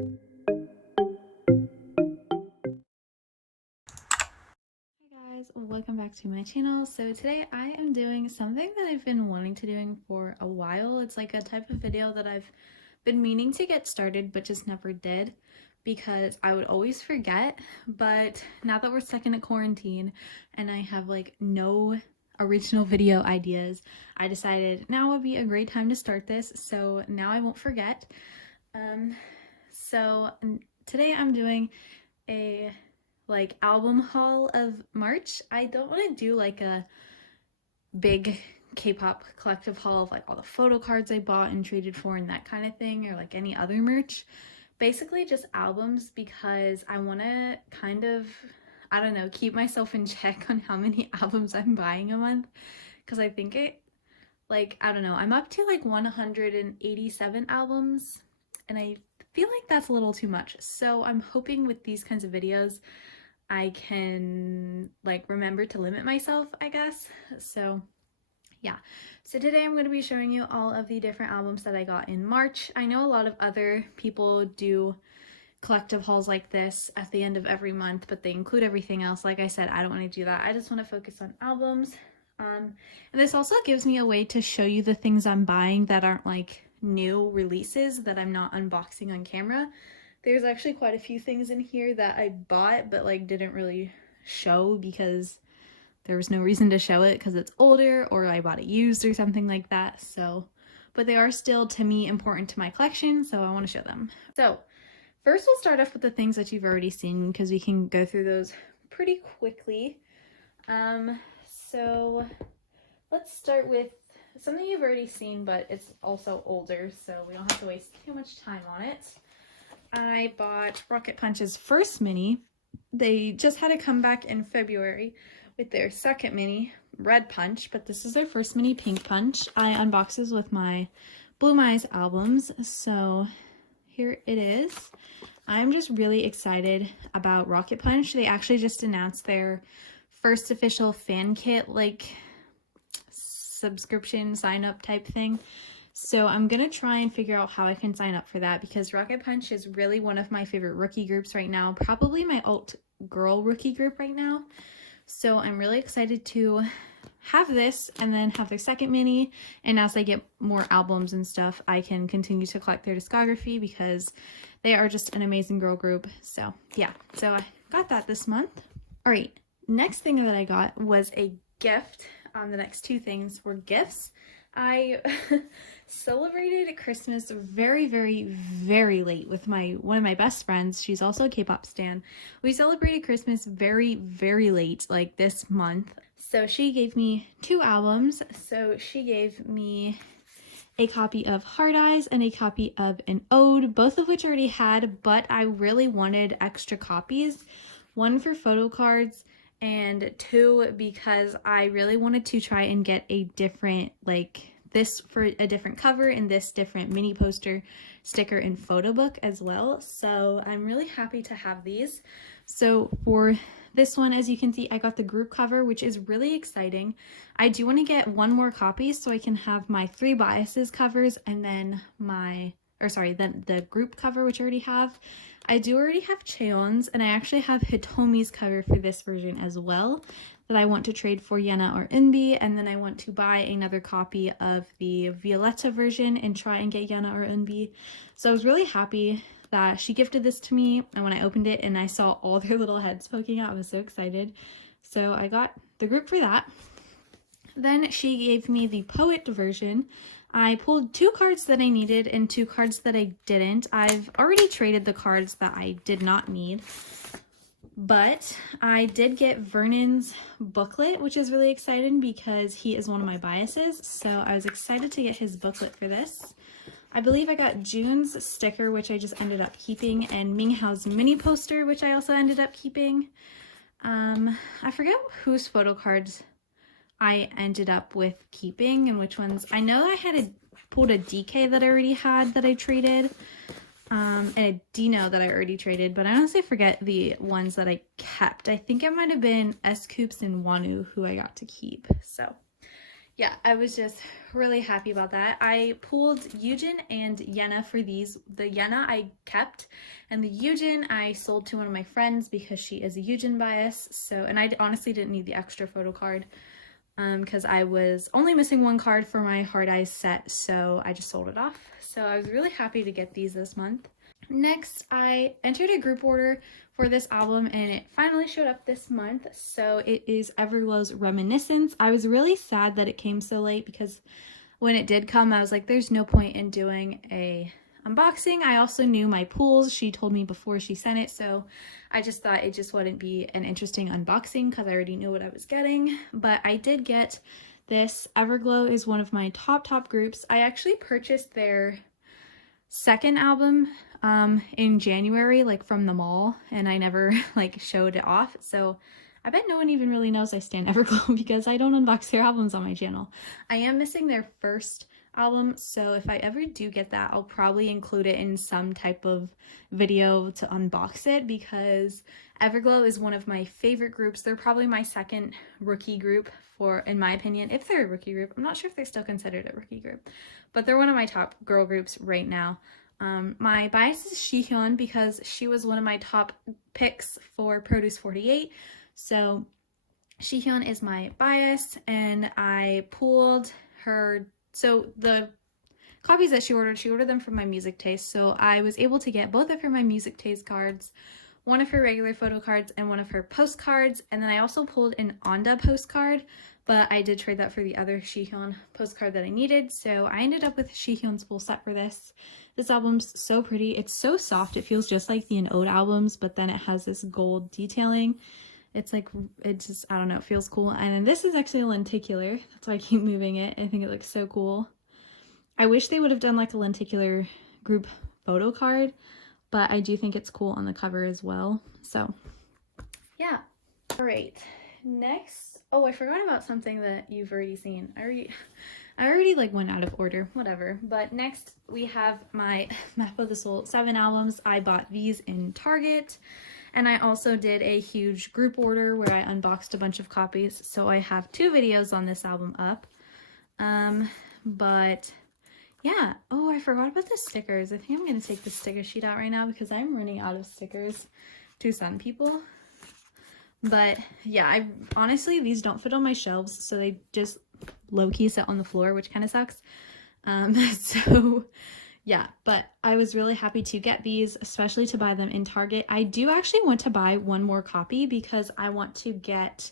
Guys, welcome back to my channel. So today I am doing something that I've been wanting to doing for a while. It's like a type of video that I've been meaning to get started but just never did because I would always forget. But now that we're stuck in a quarantine and I have like no original video ideas, I decided now would be a great time to start this so now I won't forget. So today I'm doing a like album haul of March. I don't want to do like a big K-pop collective haul of like all the photo cards I bought and traded for and that kind of thing, or like any other merch. Basically just albums, because I want to kind of, I don't know, keep myself in check on how many albums I'm buying a month, because I think it, like, I don't know, I'm up to like 187 albums and I feel like that's a little too much. So I'm hoping with these kinds of videos I can like remember to limit myself, I guess. So yeah, so today I'm going to be showing you all of the different albums that I got in March. I know a lot of other people do collective hauls like this at the end of every month, but they include everything else. Like I said, I don't want to do that. I just want to focus on albums. And this also gives me a way to show you the things I'm buying that aren't like new releases that I'm not unboxing on camera. There's actually quite a few things in here that I bought but like didn't really show because there was no reason to show it because it's older or I bought it used or something like that. So, but they are still to me important to my collection, so I want to show them. So first we'll start off with the things that you've already seen because we can go through those pretty quickly. So let's start with something you've already seen, but it's also older, so we don't have to waste too much time on it. I bought Rocket Punch's first mini. They just had a comeback in February with their second mini, Red Punch, but this is their first mini, Pink Punch. I unboxed this with my BUYEE albums, so here it is. I'm just really excited about Rocket Punch. They actually just announced their first official fan kit, like subscription sign up type thing. So I'm gonna try and figure out how I can sign up for that because Rocket Punch is really one of my favorite rookie groups right now, probably my alt girl rookie group right now. So I'm really excited to have this and then have their second mini, and as I get more albums and stuff, I can continue to collect their discography because they are just an amazing girl group. So yeah, so I got that this month. All right, next thing that I got was a gift. The next two things were gifts. I celebrated Christmas very, very, very late with one of my best friends. She's also a K-pop stan. We celebrated Christmas very, very late, like this month. So she gave me two albums. So she gave me a copy of Hard Eyes and a copy of An Ode, both of which I already had, but I really wanted extra copies. One for photo cards, and two because I really wanted to try and get a different, like this for a different cover and this different mini poster, sticker, and photo book as well. So I'm really happy to have these. So for this one, as you can see, I got the group cover, which is really exciting. I do want to get one more copy so I can have my 3 biases covers and then the group cover, which I already have. I do already have Cheon's, and I actually have Hitomi's cover for this version as well that I want to trade for Yena or Eunbi, and then I want to buy another copy of the Violetta version and try and get Yena or Eunbi. So I was really happy that she gifted this to me, and when I opened it and I saw all their little heads poking out, I was so excited. So I got the group for that. Then she gave me the Poet version. I pulled 2 cards that I needed and 2 cards that I didn't. I've already traded the cards that I did not need, but I did get Vernon's booklet, which is really exciting because he is one of my biases. So I was excited to get his booklet for this. I believe I got June's sticker, which I just ended up keeping, and Minghao's mini poster, which I also ended up keeping. I forget whose photo cards I ended up with keeping and which ones. I know I had pulled a DK that I already had that I traded, and a Dino that I already traded, but I honestly forget the ones that I kept. I think it might have been S-Coops and Wanu who I got to keep. So yeah, I was just really happy about that. I pulled Yujin and Yena for these. The Yena I kept, and the Yujin I sold to one of my friends because she is a Yujin bias. So, and I honestly didn't need the extra photo card because I was only missing one card for my Hard Eyes set, so I just sold it off. So I was really happy to get these this month. Next, I entered a group order for this album and it finally showed up this month. So it is Everglow's Reminiscence. I was really sad that it came so late because when it did come, I was like, there's no point in doing a unboxing. I also knew my pools. She told me before she sent it, so I just thought it just wouldn't be an interesting unboxing because I already knew what I was getting. But I did get this. Everglow is one of my top groups. I actually purchased their second album in January, like from the mall, and I never like showed it off. So I bet no one even really knows I stan Everglow because I don't unbox their albums on my channel. I am missing their first album, so if I ever do get that, I'll probably include it in some type of video to unbox it because Everglow is one of my favorite groups. They're probably my second rookie group for, in my opinion, if they're a rookie group. I'm not sure if they're still considered a rookie group, but they're one of my top girl groups right now. My bias is Shihyun because she was one of my top picks for Produce 48. So Shihyun is my bias, and I pulled her. So the copies that she ordered them from my music taste. So I was able to get both of her my music taste cards, one of her regular photo cards, and one of her postcards. And then I also pulled an Onda postcard, but I did trade that for the other Shihyun postcard that I needed. So I ended up with Shihyun's full set for this. This album's so pretty. It's so soft. It feels just like the Ode albums, but then it has this gold detailing. It's like, it just, I don't know, it feels cool. And this is actually a lenticular. That's why I keep moving it. I think it looks so cool. I wish they would have done like a lenticular group photo card, but I do think it's cool on the cover as well. So yeah. All right, next. Oh, I forgot about something that you've already seen. I already like went out of order, whatever. But next we have my Map of the Soul 7 albums. I bought these in Target, and I also did a huge group order where I unboxed a bunch of copies. So I have 2 videos on this album up. But yeah. Oh, I forgot about the stickers. I think I'm going to take the sticker sheet out right now because I'm running out of stickers to send people. But yeah, honestly, these don't fit on my shelves, so they just low-key sit on the floor, which kind of sucks. So yeah, but I was really happy to get these, especially to buy them in Target. I do actually want to buy one more copy because I want to get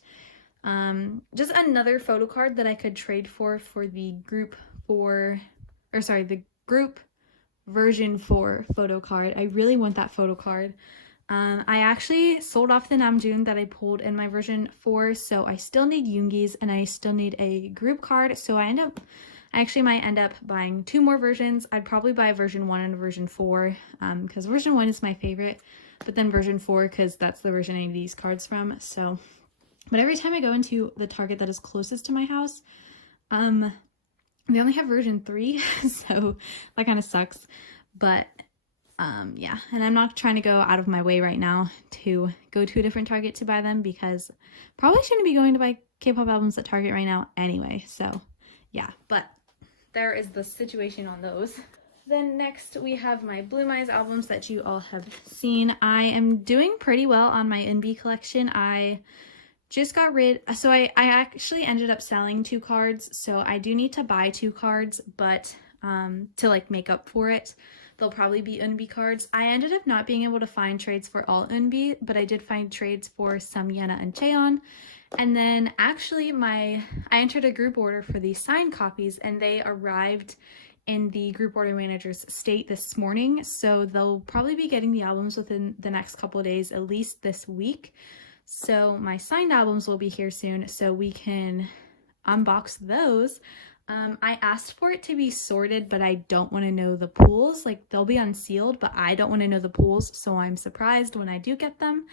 just another photo card that I could trade for the group 4, or sorry, the group version 4 photo card. I really want that photo card. I actually sold off the Namjoon that I pulled in my version 4, so I still need Yoongi's and I still need a group card. So I actually might end up buying 2 more versions. I'd probably buy version 1 and version 4 because version 1 is my favorite, but then version 4 because that's the version I need these cards from. So, but every time I go into the Target that is closest to my house, they only have version 3, so that kind of sucks. But yeah, and I'm not trying to go out of my way right now to go to a different Target to buy them because probably shouldn't be going to buy K-pop albums at Target right now anyway. So yeah, but there is the situation on those. Then next we have my BUYEE albums that you all have seen. I am doing pretty well on my NB collection. I just got so I actually ended up selling 2 cards, so I do need to buy 2 cards, but to like make up for it, they'll probably be Eunbi cards. I ended up not being able to find trades for all Eunbi, but I did find trades for some Yena and Cheon. And then actually I entered a group order for the signed copies, and they arrived in the group order manager's state this morning, so they'll probably be getting the albums within the next couple of days, at least this week. So my signed albums will be here soon, so we can unbox those. I asked for it to be sorted, but I don't want to know the pools. Like, they'll be unsealed, but I don't want to know the pools, so I'm surprised when I do get them.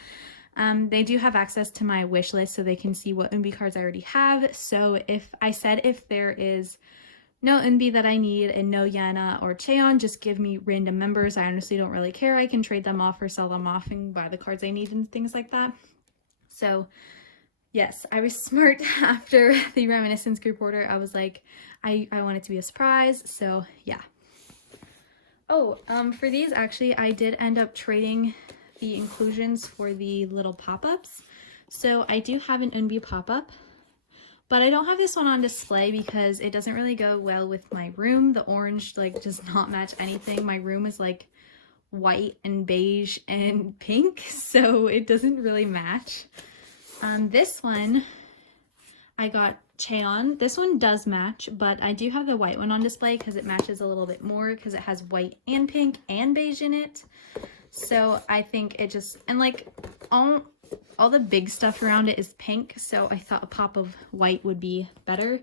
They do have access to my wish list, so they can see what Eunbi cards I already have. So if there is no Eunbi that I need and no Yena or Cheon, just give me random members. I honestly don't really care. I can trade them off or sell them off and buy the cards I need and things like that. So Yes, I was smart after the Reminiscence group order. I was like, I want it to be a surprise, so yeah. Oh, for these, actually, I did end up trading the inclusions for the little pop-ups. So I do have an Unbu pop-up, but I don't have this one on display because it doesn't really go well with my room. The orange, like, does not match anything. My room is, like, white and beige and pink, so it doesn't really match. This one, I got Cheon. This one does match, but I do have the white one on display because it matches a little bit more because it has white and pink and beige in it. So I think it just, and like all the big stuff around it is pink, so I thought a pop of white would be better.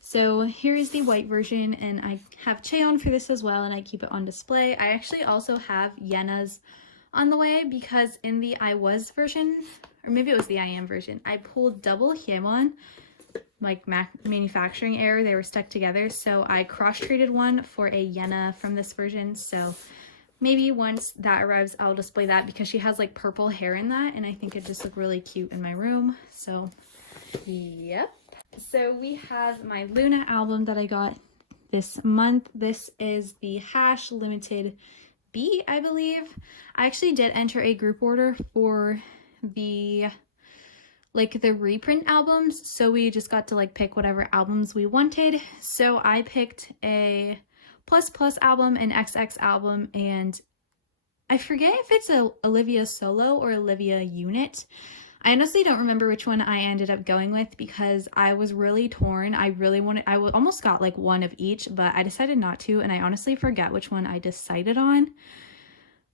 So here is the white version, and I have Cheon for this as well, and I keep it on display. I actually also have Yena's on the way because in the I Was version, or maybe it was the I Am version, I pulled double Hyemon, like manufacturing error. They were stuck together, so I cross-traded one for a Yena from this version. So maybe once that arrives, I'll display that because she has like purple hair in that, and I think it just look really cute in my room. So yep. So we have my Luna album that I got this month. This is the Hash Limited B, I believe. I actually did enter a group order for the reprint albums, so we just got to like pick whatever albums we wanted. So I picked a Plus Plus album, an XX album, and I forget if it's a Olivia solo or Olivia unit. I honestly don't remember which one I ended up going with because I was really torn. I almost got like one of each, but I decided not to, and I honestly forget which one I decided on.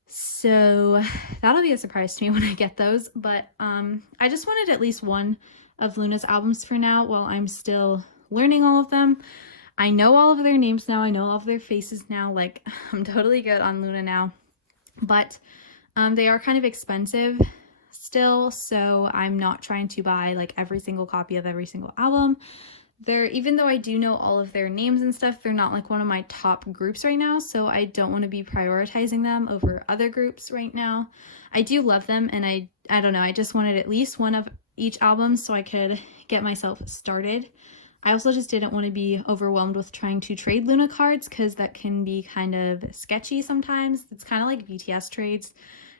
So that'll be a surprise to me when I get those, but I just wanted at least one of Luna's albums for now while I'm still learning all of them. I know all of their names now, I know all of their faces now, like I'm totally good on Luna now, but they are kind of expensive still, so I'm not trying to buy like every single copy of every single album. Even though I do know all of their names and stuff, they're not like one of my top groups right now, so I don't want to be prioritizing them over other groups right now. I do love them, and I don't know, I just wanted at least one of each album so I could get myself started. I also just didn't want to be overwhelmed with trying to trade Luna cards because that can be kind of sketchy sometimes. It's kind of like BTS trades.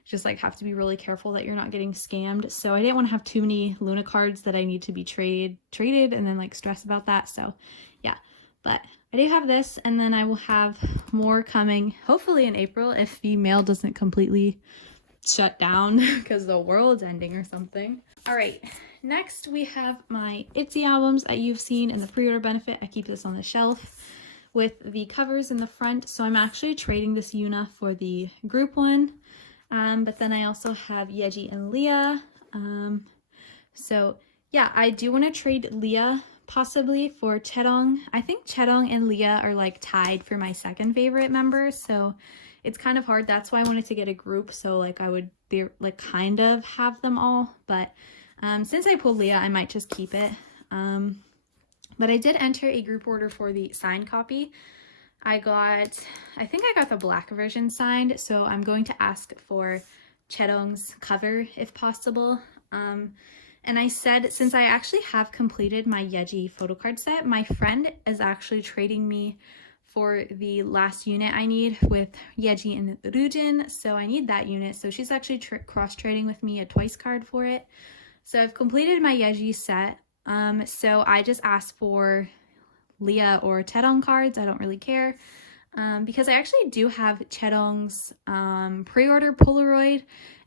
Just like have to be really careful that you're not getting scammed. So I didn't want to have too many Luna cards that I need to be traded and then like stress about that. So yeah, but I do have this, and then I will have more coming hopefully in April if the mail doesn't completely shut down because the world's ending or something. All right, next we have my ITZY albums that you've seen in the pre-order benefit. I keep this on the shelf with the covers in the front. So I'm actually trading this Yuna for the group one. But then I also have Yeji and Leah. So yeah, I do want to trade Leah possibly for Chaedong. I think Chaedong and Leah are like tied for my second favorite members, so it's kind of hard. That's why I wanted to get a group, so like I would be like kind of have them all. But since I pulled Leah, I might just keep it. But I did enter a group order for the signed copy. I think I got the black version signed, so I'm going to ask for Chaedong's cover if possible. And I said, since I actually have completed my Yeji photo card set, my friend is actually trading me for the last unit I need with Yeji and Ryujin, so I need that unit. So she's actually cross-trading with me a twice card for it. So I've completed my Yeji set, so I just asked for Leah or Chaedong cards. I don't really care because I actually do have Chaedong's pre-order Polaroid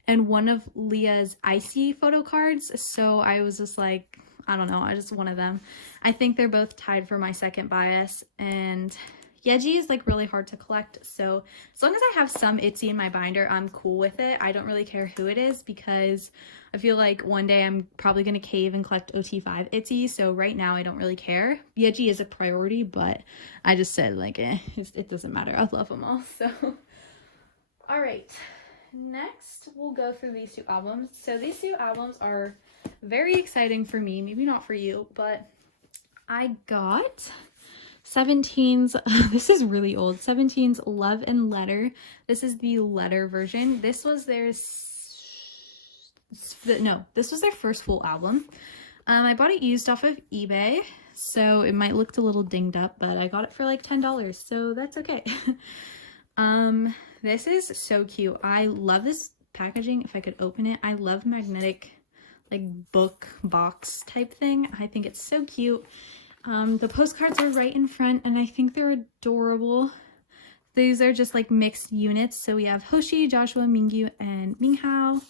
and one of Leah's ITZY photo cards, so I was just like, I don't know, I just wanted them. I think they're both tied for my second bias, and Yeji is like really hard to collect, so as long as I have some ITZY in my binder, I'm cool with it. I don't really care who it is because I feel like one day I'm probably going to cave and collect OT5 ITZY, so right now I don't really care. Yeji is a priority, but I just said like, it doesn't matter. I love them all, so. All right, next we'll go through these two albums. So these two albums are very exciting for me, maybe not for you, but I got 17's, this is really old, 17's Love and Letter. This is the letter version. This was their, this was their first full album. I bought it used off of eBay, so it might look a little dinged up, but I got it for like $10, so that's okay. This is so cute. I love this packaging. If I could open it, I love magnetic like book box type thing. I think it's so cute. The postcards are right in front and I think they're adorable. These are just like mixed units. So we have Hoshi, Joshua, Mingyu, and Minghao.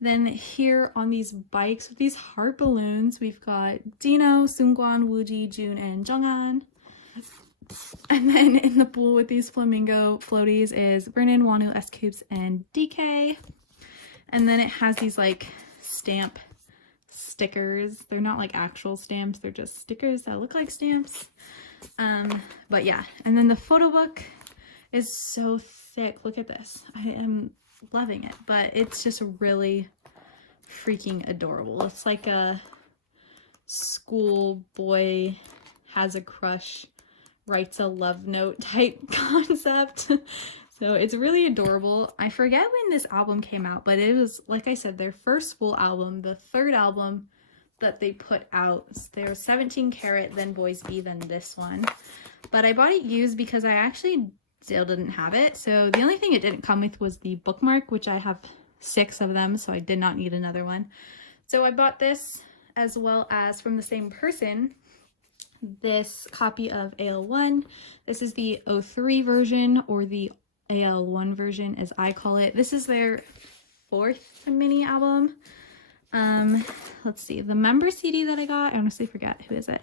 Then here on these bikes with these heart balloons, we've got Dino, Seungkwan, Wooji, Jun, and Junghan. And then in the pool with these flamingo floaties is Vernon, Wanu, S-Cubes, and DK. And then it has these like stamp stickers. They're not like actual stamps, they're just stickers that look like stamps. But yeah, and then the photo book is so thick. Look at this. I am loving it, but it's just really freaking adorable. It's like a schoolboy has a crush, writes a love note type concept. So it's really adorable. I forget when this album came out, but it was, like I said, their first full album, the third album that they put out. They were 17 karat, then WayV, then this one. But I bought it used because I actually still didn't have it. So the only thing it didn't come with was the bookmark, which I have 6 of them, so I did not need another one. So I bought this, as well as from the same person, this copy of AL1. This is the 03 version, or the AL1 version as I call it. This is their 4th mini album. Let's see, the member CD that I got, I honestly forget, who is it?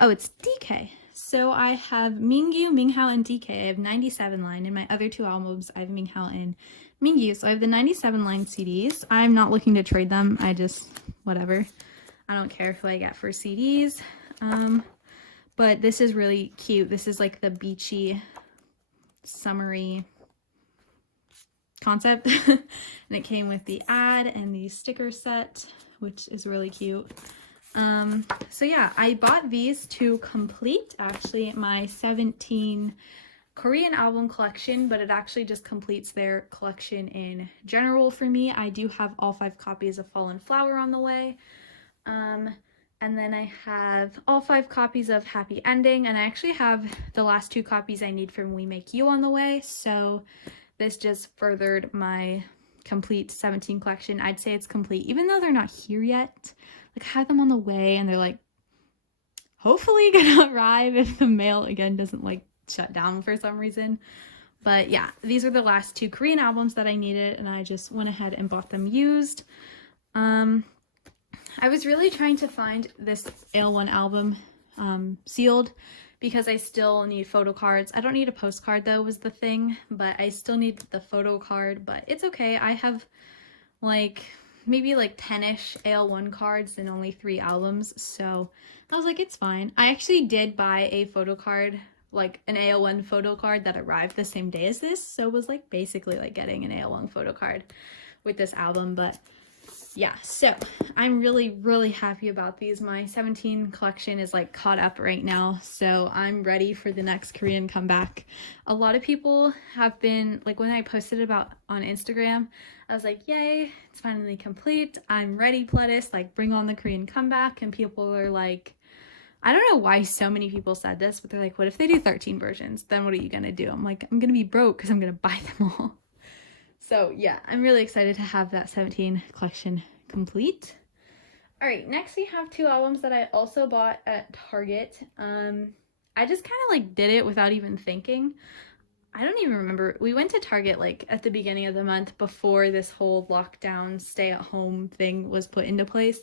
Oh, it's DK. So I have Mingyu, Minghao, and DK. I have 97 line. In my other 2 albums, I have Minghao and Mingyu. So I have the 97 line CDs. I'm not looking to trade them. I just, whatever. I don't care who I get for CDs. But this is really cute. This is like the beachy, summery concept. And it came with the ad and the sticker set, which is really cute. So yeah, I bought these to complete actually my 17 Korean album collection, but it actually just completes their collection in general for me. I do have all 5 copies of Fallin Flower on the way. And then I have all 5 copies of Happy Ending, and I actually have the last 2 copies I need from We Make You on the way. So this just furthered my complete 17 collection. I'd say it's complete, even though they're not here yet. Like, I have them on the way, and they're like hopefully gonna arrive if the mail again doesn't like shut down for some reason. But yeah, these are the last 2 Korean albums that I needed, and I just went ahead and bought them used. I was really trying to find this AL1 album sealed, because I still need photo cards. I don't need a postcard though, was the thing, but I still need the photo card. But it's okay, I have like maybe like 10-ish AL1 cards and only 3 albums, so I was like, it's fine. I actually did buy a photo card, like an AL1 photo card that arrived the same day as this, so it was like basically like getting an AL1 photo card with this album. But yeah, so I'm really happy about these. My 17 collection is like caught up right now, so I'm ready for the next Korean comeback. A lot of people have been like, when I posted about on Instagram, I was like, yay, it's finally complete, I'm ready, Pledis, like bring on the Korean comeback. And people are like, I don't know why so many people said this, but they're like, what if they do 13 versions? Then what are you gonna do? I'm like, I'm gonna be broke because I'm gonna buy them all. So yeah, I'm really excited to have that 17 collection complete. All right, next we have 2 albums that I also bought at Target. I just kind of like did it without even thinking. I don't even remember. We went to Target like at the beginning of the month before this whole lockdown stay at home thing was put into place.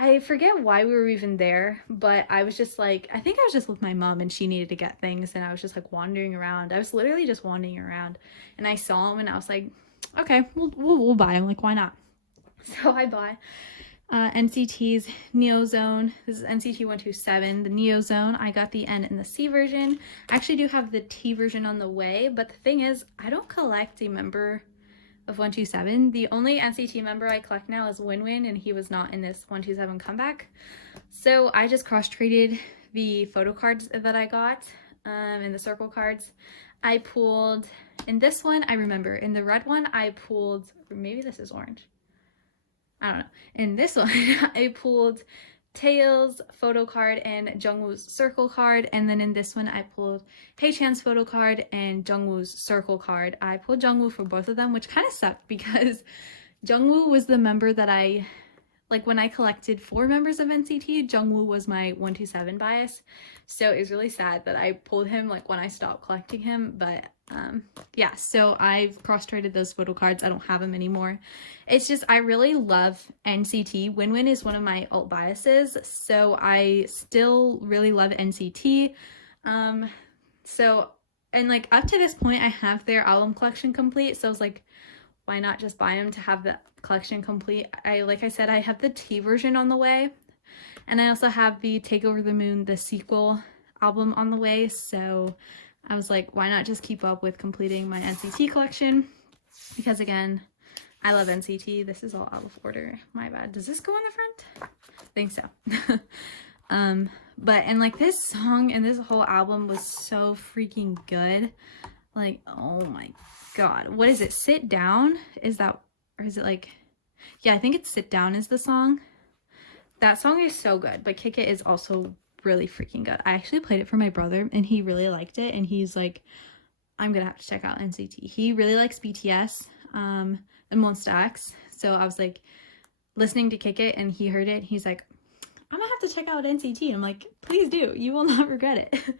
I forget why we were even there, but I was just like, I think I was just with my mom and she needed to get things, and I was just like wandering around. I was literally just wandering around, and I saw them and I was like, okay, we'll buy them, like why not? So I bought NCT's Neo Zone. This is NCT 127, the Neo Zone. I got the N and the C version. I actually do have the T version on the way, but the thing is, I don't collect a member of 127. The only NCT member I collect now is Win, and he was not in this 127 comeback. So I just cross-traded the photo cards that I got and the circle cards. I pulled, in this one, I remember, in the red one, I pulled, or maybe this is orange. I don't know. In this one, I pulled Taeil's photo card and Jungwoo's circle card, and then in this one I pulled Haechan's photo card and Jungwoo's circle card. I pulled Jungwoo for both of them, which kind of sucked because Jungwoo was the member that I, like when I collected 4 members of NCT, Jungwoo was my 127 bias. So it was really sad that I pulled him like when I stopped collecting him, but yeah, so I've cross-traded those photo cards. I don't have them anymore. It's just I really love NCT. Win-Win is one of my alt biases, so I still really love NCT. So, and like up to this point, I have their album collection complete, so I was like, why not just buy them to have the collection complete? Like I said, I have the T version on the way, and I also have the Take Over the Moon, the sequel album on the way, so I was like, why not just keep up with completing my NCT collection? Because again, I love NCT. This is all out of order. My bad. Does this go on the front? I think so. But and like this song and this whole album was so freaking good. Like, oh my god. What is it? Sit Down? Is that, or is it like, yeah, I think it's Sit Down is the song. That song is so good, but Kick It is also really freaking good. I actually played it for my brother and he really liked it, and he's like, I'm gonna have to check out NCT. He really likes BTS and Monsta X, so I was like listening to Kick It and he heard it and he's like, I'm gonna have to check out NCT. And I'm like, please do, you will not regret it.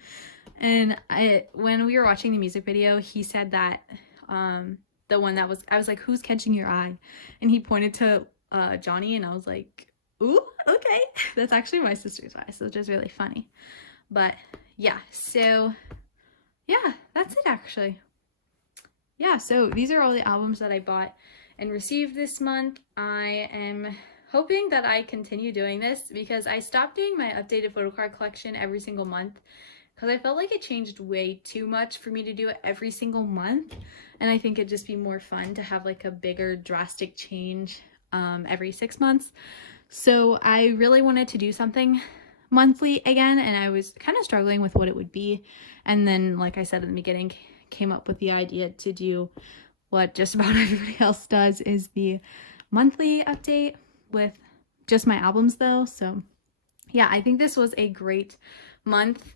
And when we were watching the music video, he said that the one that was, I was like, who's catching your eye? And he pointed to Johnny, and I was like, ooh, okay. That's actually my sister's voice, which is really funny. But yeah, so yeah, that's it actually. Yeah, so these are all the albums that I bought and received this month. I am hoping that I continue doing this because I stopped doing my updated photo card collection every single month because I felt like it changed way too much for me to do it every single month. And I think it'd just be more fun to have like a bigger drastic change every 6 months. So I really wanted to do something monthly again, and I was kind of struggling with what it would be. And then, like I said in the beginning, came up with the idea to do what just about everybody else does, is the monthly update with just my albums though. So yeah, I think this was a great month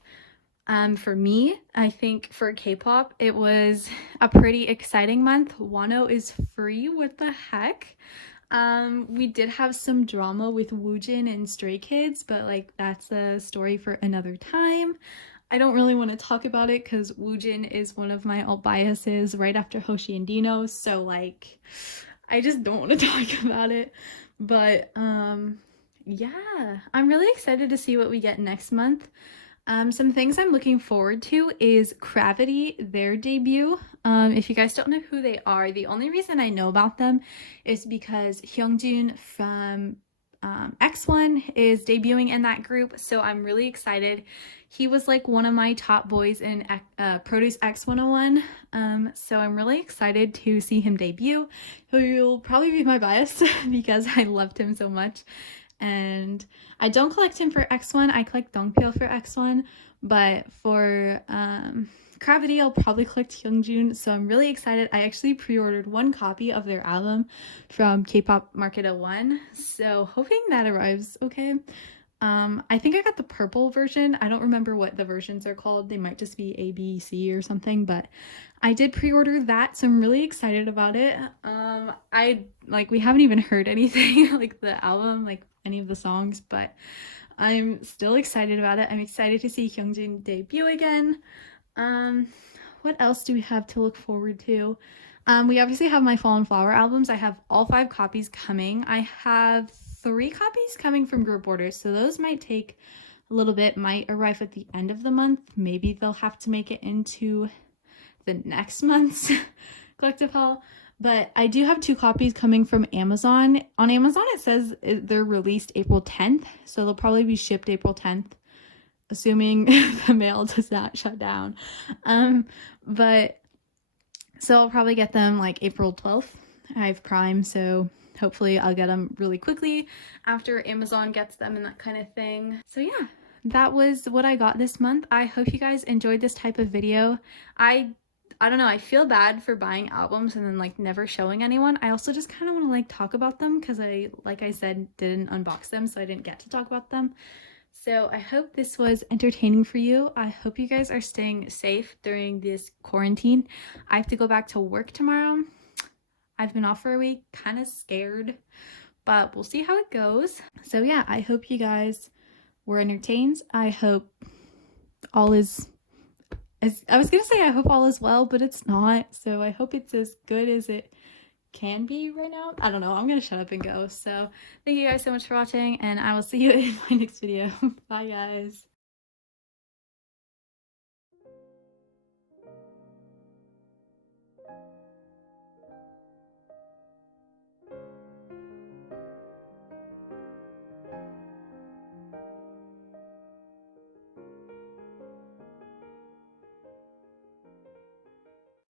for me. I think for K-pop it was a pretty exciting month. Wano is free. What the heck? We did have some drama with Woojin and Stray Kids, but like that's a story for another time. I don't really want to talk about it because Woojin is one of my alt biases right after Hoshi and Dino, so like I just don't want to talk about it. But yeah, I'm really excited to see what we get next month. Some things I'm looking forward to is Cravity, their debut. If you guys don't know who they are, the only reason I know about them is because Hyungjun from X1 is debuting in that group, so I'm really excited. He was like one of my top boys in Produce X101, so I'm really excited to see him debut. He'll probably be my bias because I loved him so much. And I don't collect him for X1, I collect Dongpil for X1, but for Cravity I'll probably collect Hyungjun, so I'm really excited. I actually pre-ordered 1 copy of their album from K-Pop Market 01, so hoping that arrives okay. I think I got the purple version. I don't remember what the versions are called. They might just be A, B, C or something, but I did pre-order that, so I'm really excited about it. We haven't even heard anything, like the album, like any of the songs, but I'm still excited about it. I'm excited to see Hyungjin debut again. What else do we have to look forward to? We obviously have my Fallen Flower albums. I have all 5 copies coming. I have 3 copies coming from group orders, so those might take a little bit, might arrive at the end of the month. Maybe they'll have to make it into the next month's collective haul. But I do have 2 copies coming from Amazon. On Amazon it says they're released April 10th, so they'll probably be shipped April 10th, assuming the mail does not shut down. But so I'll probably get them like April 12th. I have Prime, so hopefully I'll get them really quickly after Amazon gets them and that kind of thing. So yeah, that was what I got this month. I hope you guys enjoyed this type of video. I I don't know, I feel bad for buying albums and then like never showing anyone. I also just kind of want to like talk about them because I, like I said, didn't unbox them, so I didn't get to talk about them. So I hope this was entertaining for you. I hope you guys are staying safe during this quarantine. I have to go back to work tomorrow. I've been off for a week, kind of scared, but we'll see how it goes. So yeah, I hope you guys were entertained. I hope all is, as I was gonna say, I hope all is well, but it's not. So I hope it's as good as it can be right now. I don't know. I'm gonna shut up and go. So thank you guys so much for watching, and I will see you in my next video. Bye guys.